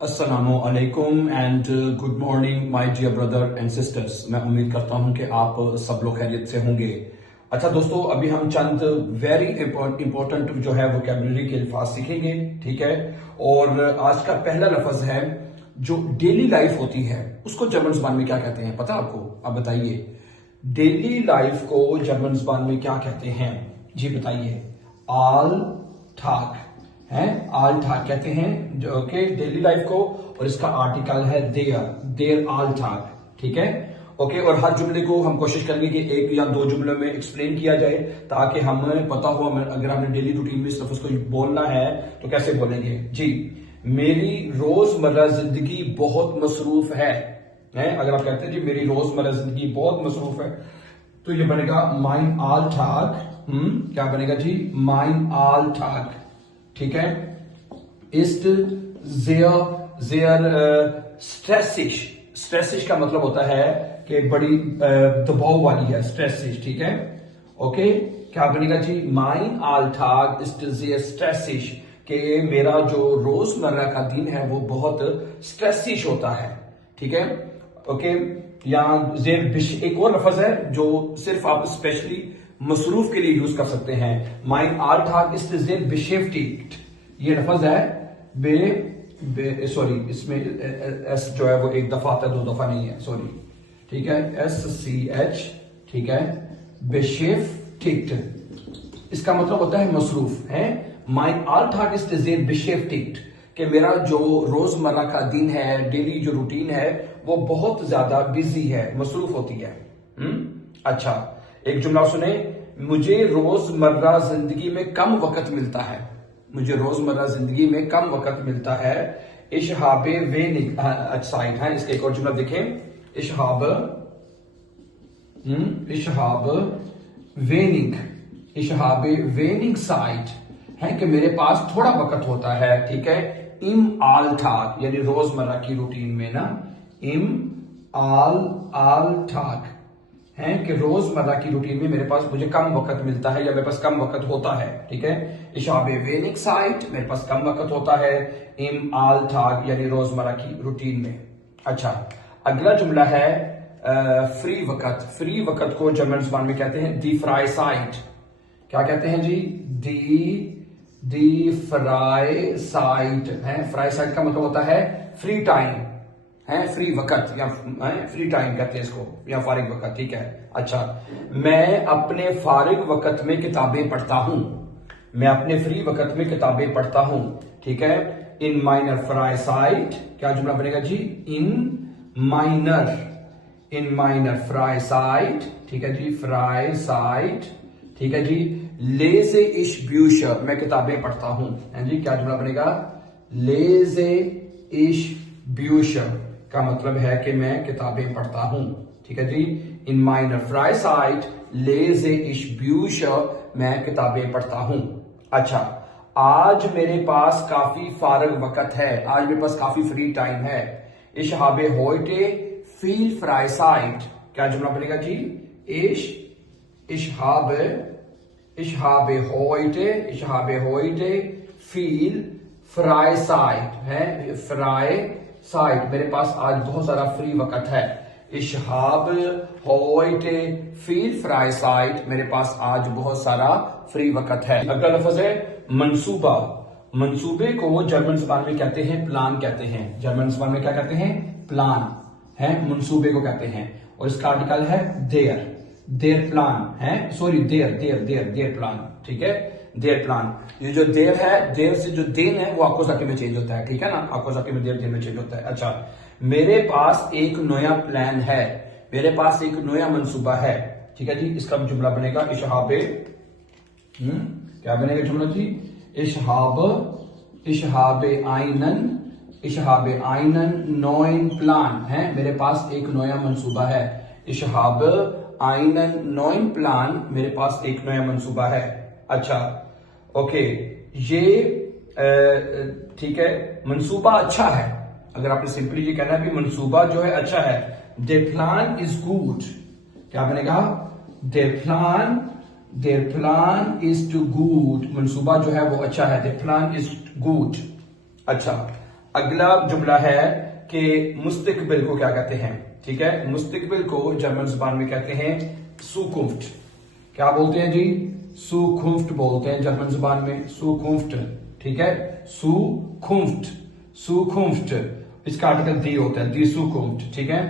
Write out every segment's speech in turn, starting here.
अस्सलामु अलैकुम and good morning my dear brother and sisters. मैं उम्मीद करता हूं कि आप सब लोग खैरियत से होंगे। अच्छा दोस्तों, अभी हम चंद वेरी इंपॉर्टेंट जो है वोकैबुलरी के अल्फाज सीखेंगे, ठीक है। और आज का पहला लफ्ज है जो डेली लाइफ होती है उसको जर्मन जुबान में क्या कहते हैं, पता आपको? आप बताइए, डेली लाइफ को जर्मन जुबान में क्या कहते हैं? जी बताइए। आल ठाक है, आल ठाक कहते हैं जो कि डेली लाइफ को, और इसका आर्टिकल है देयर, देयर आल ठाक, ठीक है। ओके, और हर जुमले को हम कोशिश करेंगे कि एक या दो जुमलों में एक्सप्लेन किया जाए ताकि हमें पता हो अगर हमने डेली रूटीन में इस लफ्ज को बोलना है तो कैसे बोलेंगे। जी, मेरी रोजमर्रा जिंदगी बहुत मसरूफ है। अगर आप कहते हैं जी मेरी रोजमर्रा जिंदगी बहुत मसरूफ है तो ये बनेगा माइन आल ठाक। क्या बनेगा जी? माइन आल ठाक, ठीक है। इस्ट स्ट्रेसिश, स्ट्रेसिश का मतलब होता है कि बड़ी दबाव वाली है, स्ट्रेसिश, ठीक है। ओके, क्या बनेगा जी? माइन आल्टाग इस्ट sehr stressig, कि मेरा जो रोजमर्रा का दिन है वो बहुत स्ट्रेसिश होता है, ठीक है। ओके, यहाँ एक और लफ्ज है जो सिर्फ आप स्पेशली मसरूफ के लिए यूज कर सकते हैं। माइन आल्टाग इस्ट sehr beschäftigt, ये लफ्ज है सॉरी, इसमें एस जो है वो एक दफा आता है, दो दफा नहीं है, सॉरी, ठीक है। SCH, ठीक है। beschäftigt, इसका मतलब होता है मसरूफ है। माइन आल्टाग इस्ट sehr beschäftigt, कि मेरा जो रोजमर्रा का दिन है, डेली जो रूटीन है वो बहुत ज्यादा बिजी है, मसरूफ होती है। अच्छा, एक जुमला सुने। मुझे रोजमर्रा जिंदगी में कम वक्त मिलता है, मुझे रोजमर्रा जिंदगी में कम वक्त मिलता है। इशहाबे वेनिक साइट है, इसका एक और जुमला देखें। इशहाब वेनिक, इशहाबे वेनिक साइट है कि मेरे पास थोड़ा वक्त होता है, ठीक है। इम आल ठाक, यानी रोजमर्रा की रूटीन में ना, इम आल ठाक है कि रोजमर्रा की रूटीन में मेरे पास मुझे कम वक्त मिलता है या मेरे पास कम वक्त होता है, ठीक है। इशाबे वेनिक साइट, मेरे पास कम वक्त होता है। इम आल ठाक, यानी रोजमर्रा की रूटीन में। अच्छा, अगला जुमला है फ्री वक्त। फ्री वक्त को जर्मन जुबान में कहते हैं दी फ्राई साइट। क्या कहते हैं जी? दी फ्राई साइट है। फ्राई साइट का मतलब होता है फ्री टाइम है, फ्री वक्त या फ्री टाइम कहते हैं इसको, या फारिग वक्त, ठीक है। अच्छा, मैं अपने फारिग वक्त में किताबें पढ़ता हूं, मैं अपने फ्री वक्त में किताबें पढ़ता हूं, ठीक है। इन माइनर फ्राई साइट, क्या जुमला बनेगा जी? इन माइनर फ्राई साइट, ठीक है जी, फ्राई साइट, ठीक है जी। लेजे इश ब्यूशर, मैं किताबें पढ़ता हूं, है जी, क्या जुमला बनेगा? लेजे इश ब्यूशर का मतलब है कि मैं किताबें पढ़ता हूं, ठीक है जी। इन माइनर फ्राई साइट लेजे इश ब्यूशर, मैं किताबें पढ़ता हूं। अच्छा, आज मेरे पास काफी फारग वक्त है, आज मेरे पास काफी फ्री टाइम है। इशहाबे होइटे फील फ्राई साइट, क्या जुमला बनेगा जी? इशहाबे होइटे फील फ्राई साइट है, फ्राई साइट, मेरे पास आज बहुत सारा फ्री वक्त है। इशहाब होइटे फील फ्राई साइट, मेरे पास आज बहुत सारा फ्री वक्त है। अगला लफ्ज है मंसूबा। मंसूबे को जर्मन जुबान में कहते हैं प्लान कहते हैं। जर्मन जुबान में क्या कहते हैं? प्लान है, मंसूबे को कहते हैं। और इसका आर्टिकल है देयर प्लान है, सॉरी देयर प्लान, ठीक है। देयर प्लान, ये जो देर है, देर से जो देन है वो आपको जाके में चेंज होता है, ठीक है ना, आपको जाके में देर में चेंज होता है। अच्छा, मेरे पास एक नया प्लान है, मेरे पास एक नया मंसूबा है, ठीक है जी। इसका जुमला बनेगा इशहाबे, क्या बनेगा जुमला जी? इशहाबे आइनन नोइन प्लान है, मेरे पास एक नया मंसूबा है। इशहाब आइनन नोइन प्लान, मेरे पास एक नया मंसूबा है। अच्छा, ओके, ये ठीक है, मंसूबा अच्छा है। अगर आपने सिंपली ये कहना है कि मंसूबा जो है अच्छा है, देयर प्लान इज गुड, क्या बनेगा? Their plan is to good, मंसूबा जो है वो अच्छा है, देयर प्लान इज गुड। अच्छा, अगला जुमला है कि मुस्तकबिल को क्या कहते हैं। ठीक है, मुस्तकबिल को जर्मन जुबान में कहते हैं सुकुफ्ट। क्या बोलते हैं जी? सुकुफ्ट बोलते हैं जर्मन जुबान में, सुकुफ्ट। ठीक है, सुकुफ्ट, सुकुफ्ट। इसका आर्टिकल दी होता है, दी सुकुफ्ट। ठीक है,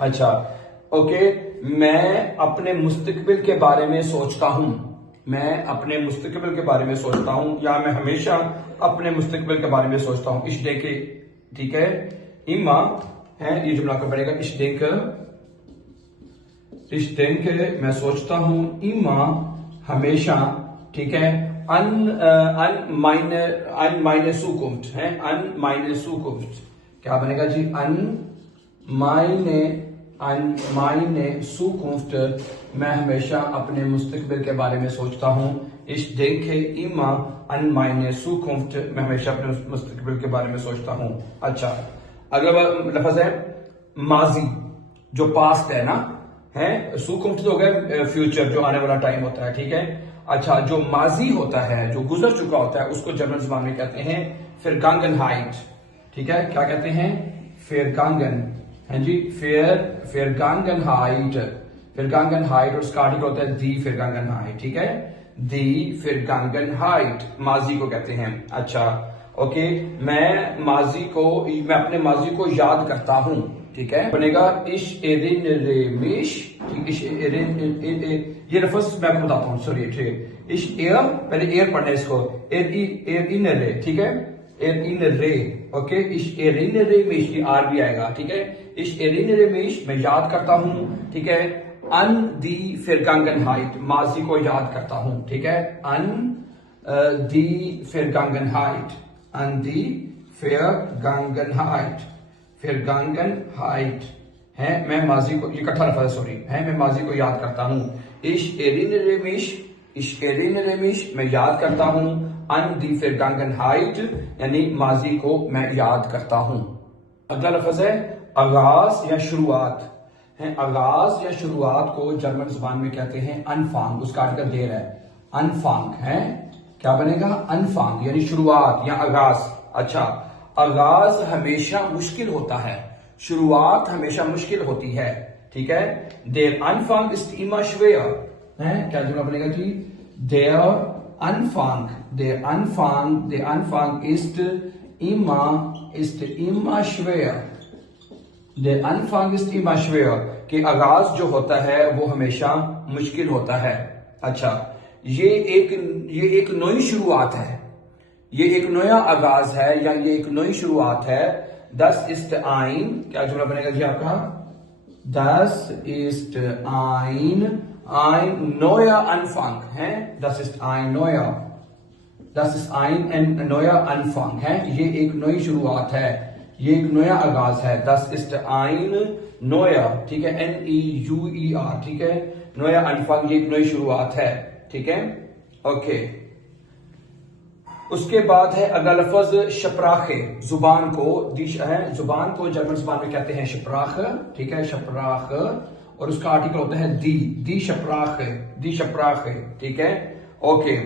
अच्छा ओके। मैं अपने मुस्तकबिल के बारे में सोचता हूं, मैं अपने मुस्तकबिल के बारे में सोचता हूं, या मैं हमेशा अपने मुस्तकबिल के बारे में सोचता हूं। इस डे के, ठीक है, इमा है ये जुमला का बनेगा इस डे का, इस दिन के मैं सोचता हूं, इमा हमेशा। ठीक है, अन माइने सुकुफ्ट है, अन माइने सुकुफ्ट। क्या बनेगा जी? अन माइने सुकुफ्ट, मैं हमेशा अपने मुस्तकबिल के बारे में सोचता हूं। इस देखे इमा अन माइने सुकुफ्ट, मैं हमेशा अपने मुस्तकबिल के बारे में सोचता हूं। अच्छा, अगला लफ्ज है माजी, जो पास्ट है ना, है। सुकुफ्ट हो गया फ्यूचर, जो आने वाला टाइम होता है। ठीक है, अच्छा, जो माजी होता है, जो गुजर चुका होता है, उसको जर्मन जुबान में कहते हैं फिरगांगनहाइट। ठीक है, क्या कहते हैं? फिरगांगन, है जी, फिरगांगनहाइट, फिरगांगनहाइट। और उसका आर्टिकल होता है दी फिरगांगनहाइट। ठीक है, दी फिरगांगनहाइट, माजी को कहते हैं। अच्छा ओके, मैं अपने माजी को याद करता हूं। ठीक है, बनेगा इश एरिन रेमिश। ये लफ्ज मैं आपको बताता हूँ, सॉरी। ठीक है, इश एयर, पहले एयर पढ़ना है इसको, एयर इन रे। ठीक है, एयर इन रे। ओके, इश एरिन रेमिश, ये आर भी आएगा। ठीक है, इश एरिन रेमिश, मैं याद करता हूं। ठीक है, अन दी फिरगांगनहाइट, माजी को याद करता हूं। ठीक है, अन दी फिरगांगनहाइट, अन दी फिरगांगनहाइट, फिरगांगनहाइट है, मैं माजी को, ये इकट्ठा लफ्ज है, सॉरी, है, मैं माजी को याद करता हूं। इश एरिन रेमिश, इश एरिन रेमिश, मैं याद करता हूं। अन दी फिरगांगनहाइट, यानी माजी को मैं याद करता हूं। अगला लफ्ज है आगाज या शुरुआत है। आगाज या शुरुआत को जर्मन जुबान में कहते हैं अनफांग। उसका आर्टिकल देर है, अनफांग है। क्या बनेगा? अनफांग, यानी शुरुआत या आगाज। अच्छा, आगाज हमेशा मुश्किल होता है, शुरुआत हमेशा मुश्किल होती है। ठीक है, देर अनफांग इस्ट इमा श्वेयर है। क्या जुमला बनेगा जी? देर अनफांग, देर अनफांग इस्ट इमा श्वेयर, देर अनफांग इस्ट इमा श्वेयर, कि आगाज जो होता है वो हमेशा मुश्किल होता है। अच्छा, ये एक नई शुरुआत है, ये एक नया आगाज है, या ये एक नई शुरुआत है। दस इस्ट आइन, क्या जुमला बनेगा जी आपका? दस इस्ट आइन, आइन नोया अनफांग है। दस इस्ट आइन नोया, दस इस्ट आइन एंड नोया अनफांग है। ये एक नई शुरुआत है, ये एक नया आगाज है। दस इस्ट आइन नोया, ठीक है, NEUER। ठीक है, नोया अनफांग, ये एक नई शुरुआत है। ठीक है, ओके। उसके बाद है अगला लफ्ज शप्राखे, जुबान को, है, जुबान को जर्मन जुबान में कहते हैं शप्राख। ठीक है, शप्राख, और उसका आर्टिकल होता है दी शप्राखे, दी शप्राखे। ठीक है, ओके।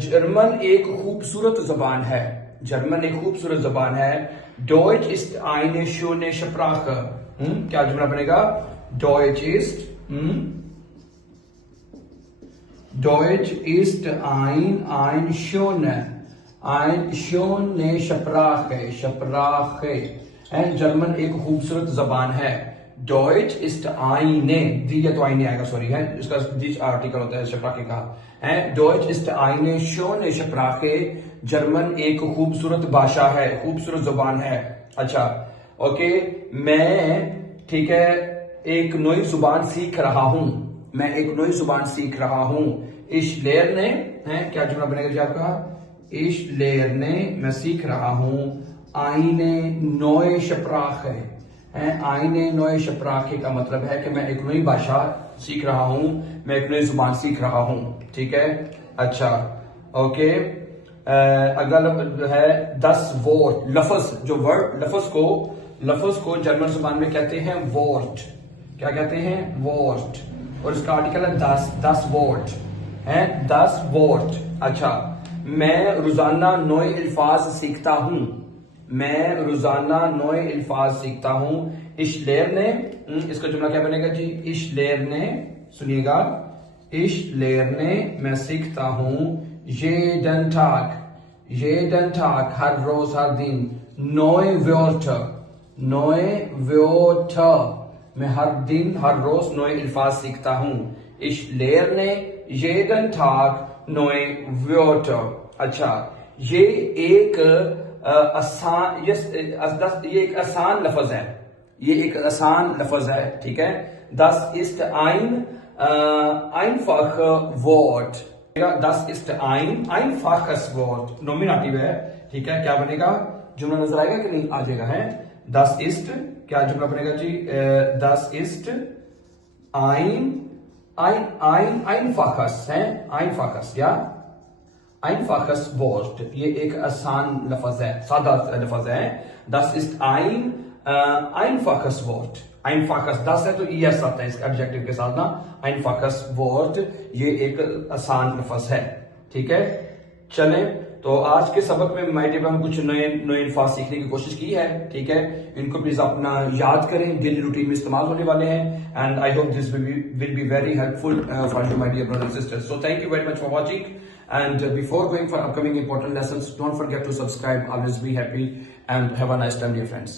जर्मन एक खूबसूरत जबान है, जर्मन एक खूबसूरत जबान है। डॉइच इस्ट आइने शोने शप्राख, क्या जुमला बनेगा? Deutsche east, Deutsch ist ein schöne Sprache, Sprache है। जर्मन एक खूबसूरत जबान है। Deutsch ist eine, दी या तो आईने आएगा, सॉरी, है, इसका दी आर्टिकल होता है Sprache का, है। Deutsch ist eine schöne Sprache, German एक खूबसूरत भाषा है, खूबसूरत जबान है। अच्छा ओके, मैं, ठीक है, एक नई जुबान सीख रहा हूं, मैं एक नई जुबान सीख रहा हूं। इश लेयर ने है, क्या जुमला बनेगा जी आपका? इश लेयर ने, मैं सीख रहा हूं। आईने नोए शप्राखे है, आईने नोए शप्राखे का मतलब है कि मैं एक नई भाषा सीख रहा हूं, मैं एक नई जुबान सीख रहा हूं। ठीक है, अच्छा ओके। अगला है 10 वोट, लफ्ज, जो वर्ड, लफ्ज को जर्मन जुबान में कहते हैं वोट। क्या कहते हैं? वोट, और इसका आर्टिकल है 10 वोट है, 10 वोट। अच्छा, मैं रोजाना नए अल्फाज सीखता हूं, मैं रोजाना नए अल्फाज सीखता हूं। इश लेरने, इसका जुमला क्या बनेगा जी? इश लेरने, सुनिएगा, इश लेरने मैं सीखता हूं। jeden Tag, jeden Tag, हर रोज हर दिन। neue Wörter, neue Wörter, मैं हर दिन हर रोज नए अल्फाज सीखता हूं। Ich lerne jeden Tag neue Wörter। अच्छा, ये एक आसान, ये एक आसान लफ्ज है, ये एक आसान लफ्ज है, ठीक है। Das ist ein einfaches Wort। Das ist ein einfaches Wort, nominative है, ठीक है। क्या बनेगा? जुमला नजर आएगा कि नहीं? आ जाएगा, है। Das ist, क्या जुमला बनेगा जी? Das ist ein einfaches है, einfaches, या einfaches Wort, ये एक आसान लफ्ज है, सादा लफ्ज है। Das ist ein einfaches Wort। einfaches, das है तो es आता है इसके एडजेक्टिव के साथ ना। einfaches Wort, ये एक आसान लफ्ज है, ठीक है। चलें, तो आज के सबक में माय डियर हम कुछ नए अल्फाज सीखने की कोशिश की है, ठीक है। इनको प्लीज अपना याद करें, डेली रूटीन में इस्तेमाल होने वाले हैं। And I hope this will be very helpful for you my dear brothers and sisters. So thank you very much for watching, and before going for upcoming important lessons, don't forget to subscribe. Always be happy and have a nice time, dear friends.